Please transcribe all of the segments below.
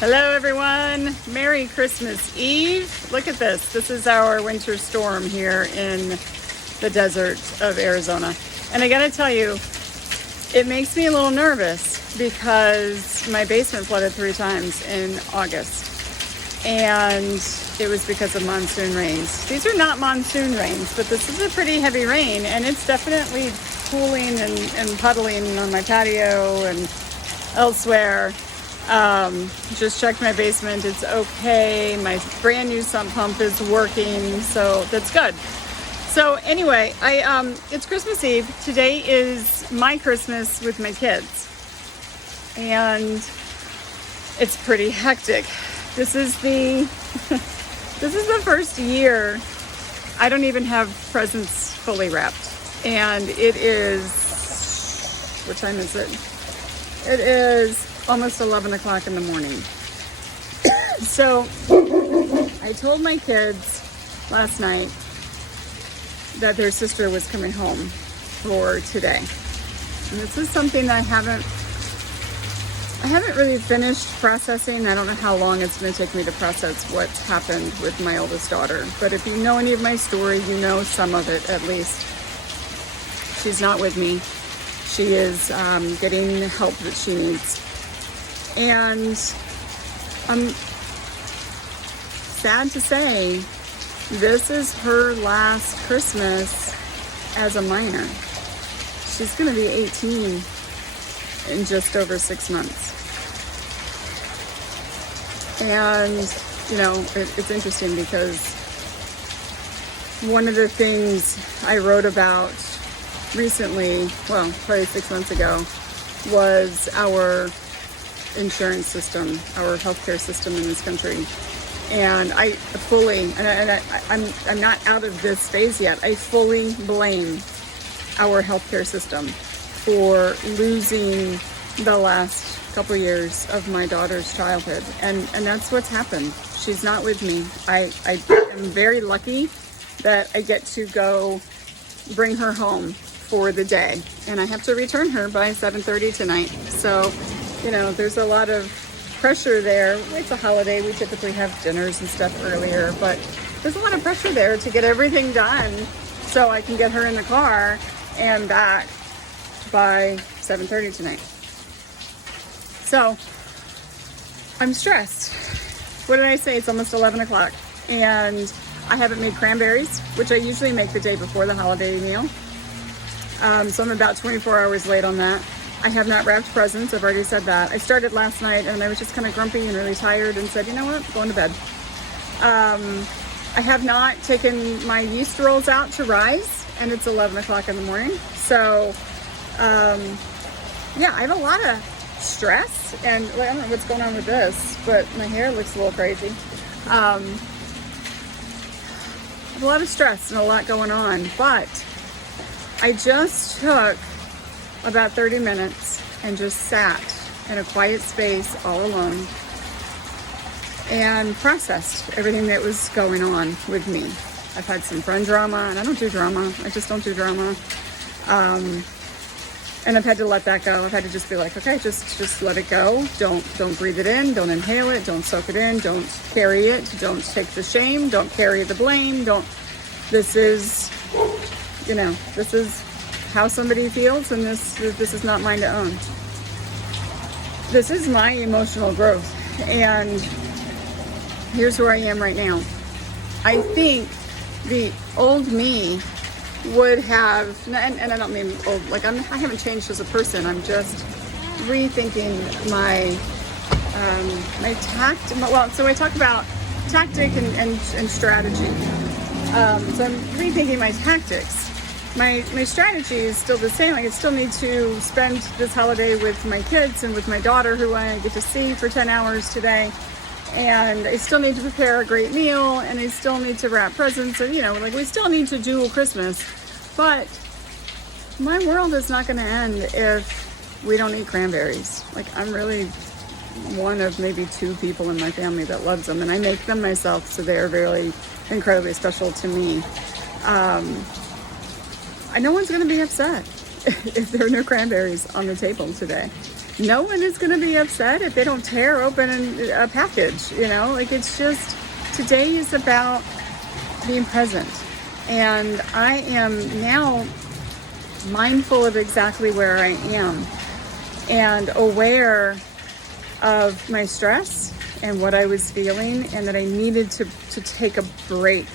Hello everyone, Merry Christmas Eve. Look at this. This is our winter storm here in the desert of Arizona. And I gotta tell you, it makes me a little nervous because my basement flooded 3 times in August. And it was because of monsoon rains. These are not monsoon rains, but this is a pretty heavy rain, and it's definitely pooling and puddling on my patio and elsewhere. Just checked my basement. It's okay. My brand new sump pump is working, so that's good. So anyway, it's Christmas Eve. Today is my Christmas with my kids, and it's pretty hectic. This is the first year I don't even have presents fully wrapped, and it is, what time is it? It is almost 11 o'clock in the morning. So I told my kids last night that their sister was coming home for today. And this is something that I haven't really finished processing. I don't know how long it's going to take me to process what's happened with my oldest daughter. But if you know any of my story, you know some of it at least. She's not with me. She is getting the help that she needs. And I'm sad to say, this is her last Christmas as a minor. She's going to be 18 in just over 6 months. And, you know, it's interesting because one of the things I wrote about recently, well, probably 6 months ago, was our insurance system, our healthcare system in this country. And I fully, I'm not out of this phase yet, I fully blame our healthcare system for losing the last couple years of my daughter's childhood. And that's what's happened. She's not with me. I am very lucky that I get to go bring her home for the day. And I have to return her by 7:30 tonight. So, you know, there's a lot of pressure there. It's a holiday. We typically have dinners and stuff earlier, but there's a lot of pressure there to get everything done so I can get her in the car and back by 7:30 tonight. So I'm stressed. What did I say? It's almost 11 o'clock. And I haven't made cranberries, which I usually make the day before the holiday meal. So I'm about 24 hours late on that. I have not wrapped presents. I've already said that. I started last night and I was just kind of grumpy and really tired and said, you know what, I'm going to bed. I have not taken my yeast rolls out to rise, and it's 11 o'clock in the morning. So, yeah, I have a lot of stress, and I don't know what's going on with this, but my hair looks a little crazy. I have a lot of stress and a lot going on, but I just took about 30 minutes and just sat in a quiet space all alone and processed everything that was going on with me. I've had some friend drama, and I don't do drama. I just don't do drama. And I've had to let that go. I've had to just be like, okay, just let it go. Don't breathe it in. Don't inhale it. Don't soak it in. Don't carry it. Don't take the shame. Don't carry the blame. This is, you know, this is how somebody feels, and this is not mine to own. This is my emotional growth, and here's where I am right now. I think the old me would have, and I don't mean old, like I haven't changed as a person. I'm just rethinking my tact. Well, so I talk about tactic and strategy. So I'm rethinking my tactics. My strategy is still the same. I still need to spend this holiday with my kids and with my daughter, who I get to see for 10 hours today. And I still need to prepare a great meal, and I still need to wrap presents, and, you know, like, we still need to do Christmas. But my world is not going to end if we don't eat cranberries. Like, I'm really one of maybe 2 people in my family that loves them, and I make them myself, so they are very incredibly special to me. No one's going to be upset if there are no cranberries on the table today. no one is going to be upset if they don't tear open a package, like it's just, today is about being present. And I am now mindful of exactly where I am and aware of my stress and what I was feeling, and that I needed to take a break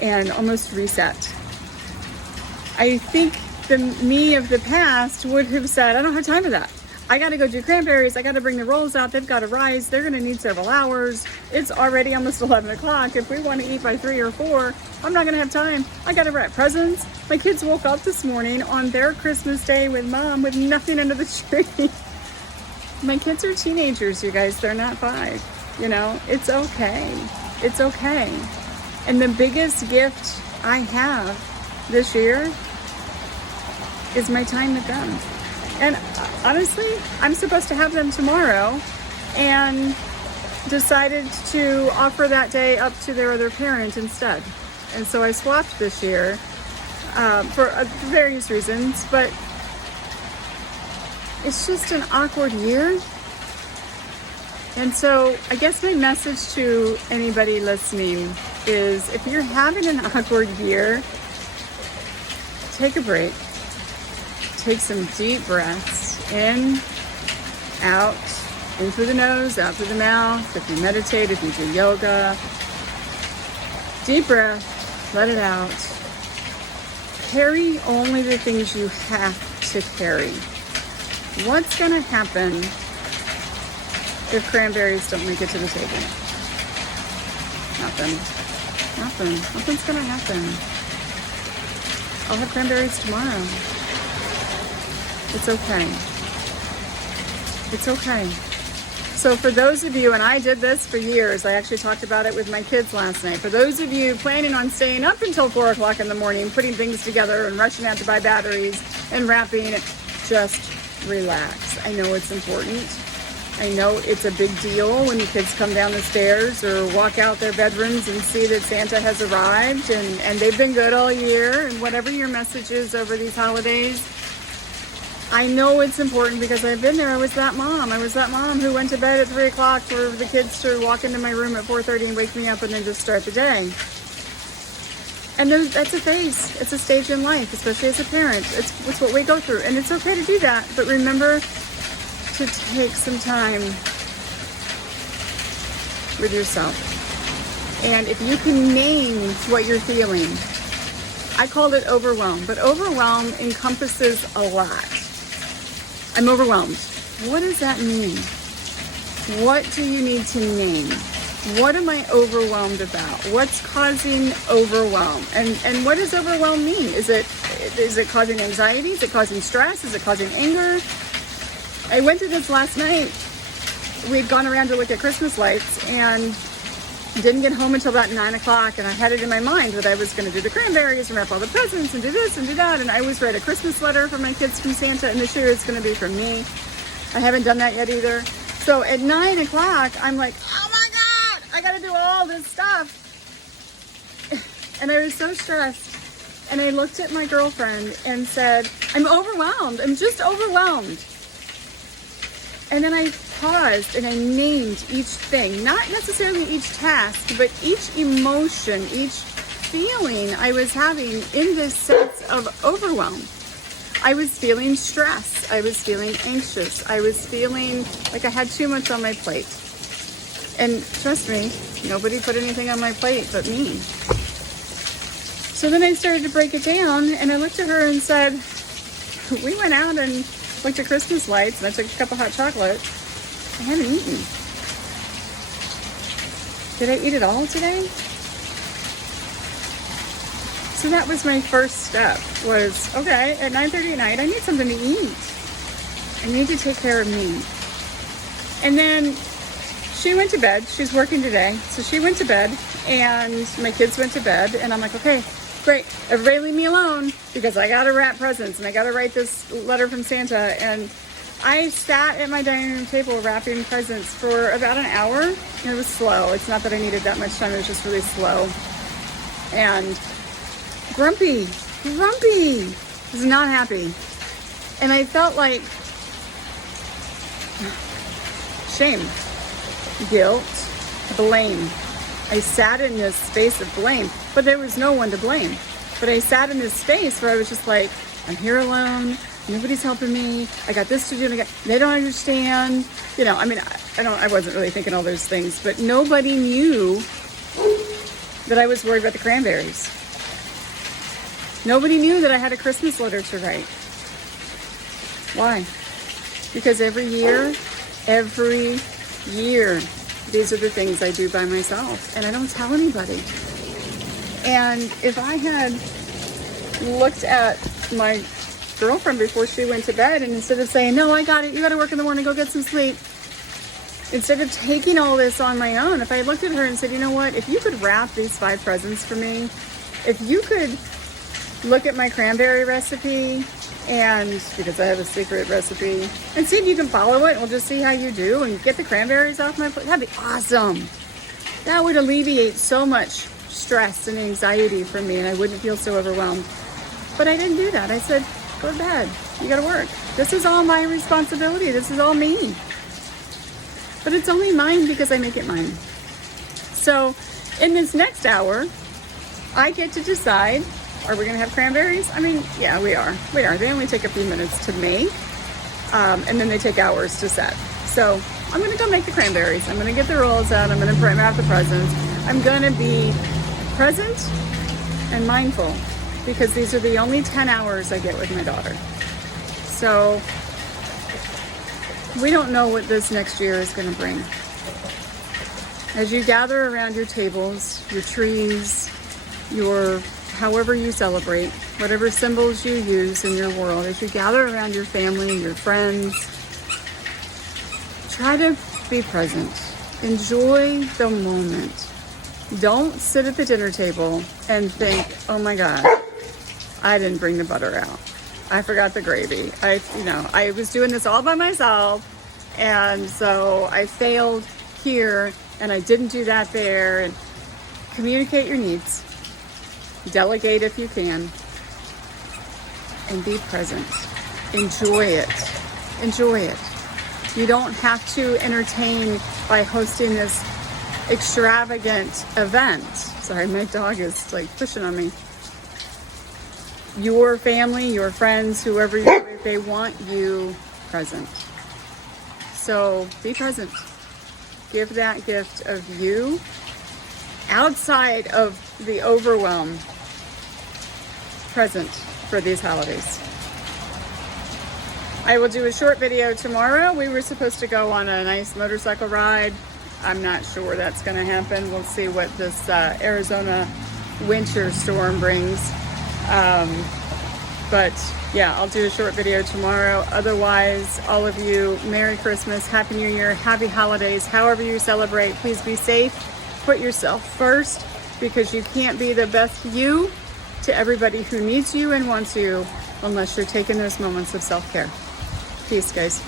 and almost reset. I think the me of the past would have said, I don't have time for that. I got to go do cranberries. I got to bring the rolls out. They've got to rise. They're going to need several hours. It's already almost 11 o'clock. If we want to eat by 3 or 4, I'm not going to have time. I got to wrap presents. My kids woke up this morning on their Christmas day with mom with nothing under the tree. My kids are teenagers, you guys. They're not 5. It's okay. It's okay. And the biggest gift I have this year is my time with them. And honestly, I'm supposed to have them tomorrow, and decided to offer that day up to their other parent instead. And so I swapped this year for various reasons, but it's just an awkward year. And so I guess my message to anybody listening is, if you're having an awkward year, take a break. Take some deep breaths in, out, in through the nose, out through the mouth. If you meditate, if you do yoga, deep breath, let it out. Carry only the things you have to carry. What's going to happen if cranberries don't make it to the table? Nothing. Nothing's going to happen. I'll have cranberries tomorrow. It's okay. It's okay. So for those of you, and I did this for years, I actually talked about it with my kids last night. For those of you planning on staying up until 4 o'clock in the morning, putting things together and rushing out to buy batteries and wrapping, just relax. I know it's important. I know it's a big deal when the kids come down the stairs or walk out their bedrooms and see that Santa has arrived, and they've been good all year, and whatever your message is over these holidays. I know it's important because I've been there. I was that mom who went to bed at 3 o'clock for the kids to walk into my room at 4:30 and wake me up and then just start the day. And that's a phase. It's a stage in life, especially as a parent. It's what we go through. And it's okay to do that. But remember to take some time with yourself. And if you can name what you're feeling, I called it overwhelm. But overwhelm encompasses a lot. I'm overwhelmed. What does that mean? What do you need to name? What am I overwhelmed about? What's causing overwhelm? And what does overwhelm mean? Is it causing anxiety? Is it causing stress? Is it causing anger? I went to this last night. We'd gone around to look at Christmas lights and didn't get home until about 9 o'clock, and I had it in my mind that I was going to do the cranberries and wrap all the presents and do this and do that, and I always write a Christmas letter for my kids from Santa, and this year it's going to be from me. I haven't done that yet either. So at 9 o'clock, I'm like, oh my God, I got to do all this stuff. And I was so stressed, and I looked at my girlfriend and said, I'm overwhelmed. I'm just overwhelmed. And then I paused and I named each thing, not necessarily each task, but each emotion, each feeling I was having in this sense of overwhelm. I was feeling stress. I was feeling anxious. I was feeling like I had too much on my plate. And trust me, nobody put anything on my plate but me. So then I started to break it down, and I looked at her and said, we went out and looked at Christmas lights, and I took a cup of hot chocolate. I haven't eaten. Did I eat it all today? So that was my first step, was, okay, at 9:30 at night, I need something to eat. I need to take care of me. And then she went to bed. She's working today. So she went to bed, and my kids went to bed, and I'm like, okay, great. Everybody leave me alone, because I got to wrap presents, and I got to write this letter from Santa. And I sat at my dining room table wrapping presents for about an hour. And it was slow. It's not that I needed that much time. It was just really slow. And grumpy, was not happy. And I felt like shame, guilt, blame. I sat in this space of blame, but there was no one to blame. But I sat in this space where I was just like, I'm here alone. Nobody's helping me. I got this to do. And they don't understand. You know, I mean, I wasn't really thinking all those things, but nobody knew that I was worried about the cranberries. Nobody knew that I had a Christmas letter to write. Why? Because every year, these are the things I do by myself, and I don't tell anybody. And if I had looked at my girlfriend before she went to bed, and instead of saying, no, I got it, you got to work in the morning, go get some sleep, instead of taking all this on my own, if I looked at her and said, you know what, if you could wrap these 5 presents for me, if you could look at my cranberry recipe, and because I have a secret recipe, and see if you can follow it, and we'll just see how you do, and get the cranberries off my plate, that'd be awesome. That would alleviate so much stress and anxiety for me, and I wouldn't feel so overwhelmed. But I didn't do that. I said, go to bed. You got to work. This is all my responsibility. This is all me. But it's only mine because I make it mine. So in this next hour, I get to decide, are we going to have cranberries? I mean, yeah, we are. They only take a few minutes to make, and then they take hours to set. So I'm going to go make the cranberries. I'm going to get the rolls out. I'm going to prime out the presents. I'm going to be present and mindful, because these are the only 10 hours I get with my daughter. So we don't know what this next year is going to bring. As you gather around your tables, your trees, your however you celebrate, whatever symbols you use in your world, as you gather around your family, your friends, try to be present. Enjoy the moment. Don't sit at the dinner table and think, oh my God, I didn't bring the butter out. I forgot the gravy. I was doing this all by myself, and so I failed here, and I didn't do that there. And communicate your needs. Delegate if you can. And be present. Enjoy it. Enjoy it. You don't have to entertain by hosting this extravagant event. Sorry, my dog is like pushing on me. Your family, your friends, whoever you're with, they want you present. So be present. Give that gift of you outside of the overwhelm. Present for these holidays. I will do a short video tomorrow. We were supposed to go on a nice motorcycle ride. I'm not sure that's going to happen. We'll see what this Arizona winter storm brings. But yeah, I'll do a short video tomorrow. Otherwise, all of you, Merry Christmas, Happy New Year, Happy Holidays, however you celebrate. Please be safe. Put yourself first, because you can't be the best you to everybody who needs you and wants you unless you're taking those moments of self-care. Peace, guys.